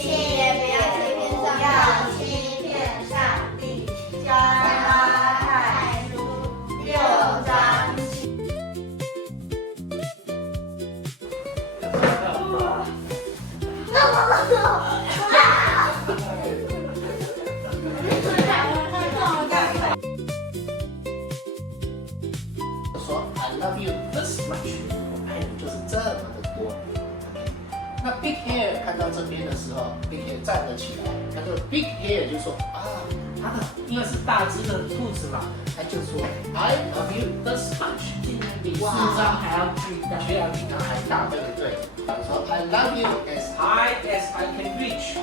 欺，也不要欺骗上帝。加拉太书6章7。说 I love you this much， 我爱你就是这么的多。那 Big Hair 看到这边的时候 ，Big Hair 站了起来，他就 Big Hair 就说啊，他的因为是大只的兔子嘛，他就说 I love you this much， 今天比4张还要巨大，还要比它还大，对不对？他说 I love you as high as I can reach。